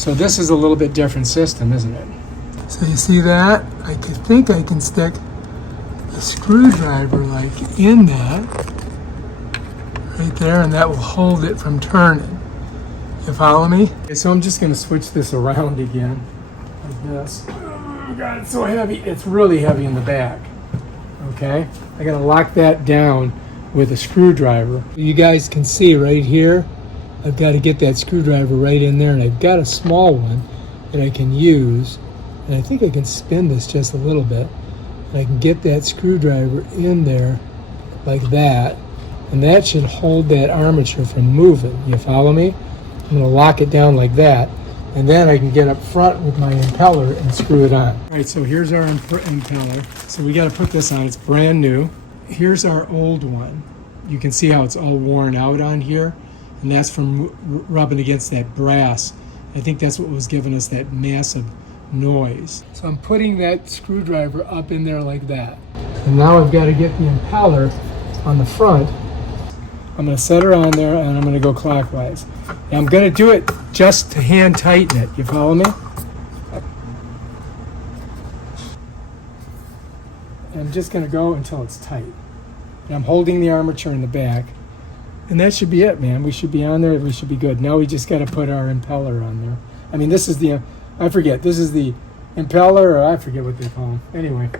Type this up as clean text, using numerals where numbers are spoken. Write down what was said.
So this is a little bit different system, isn't it? So you see that? I think I can stick a screwdriver like in that, right there, and that will hold it from turning. You follow me? Okay, so I'm just going to switch this around again, like this. Oh God, it's so heavy. It's really heavy in the back. Okay, I got to lock that down with a screwdriver. You guys can see right here, I've got to get that screwdriver right in there, and I've got a small one that I can use, and I think I can spin this just a little bit, and I can get that screwdriver in there like that, and that should hold that armature from moving. You follow me? I'm going to lock it down like that, and then I can get up front with my impeller and screw it on. All right, so here's our impeller. So we got to put this on. It's brand new. Here's our old one. You can see how it's all worn out on here, and that's from rubbing against that brass. I think that's what was giving us that massive noise. So I'm putting that screwdriver up in there like that. And now I've got to get the impeller on the front. I'm going to set her on there, and I'm going to go clockwise. And I'm going to do it just to hand tighten it. You follow me? And I'm just going to go until it's tight. And I'm holding the armature in the back. And that should be it, man. We should be on there. We should be good. Now we just got to put our impeller on there. I mean, this is the, I forget, this is the impeller, or I forget what they call them. Anyway.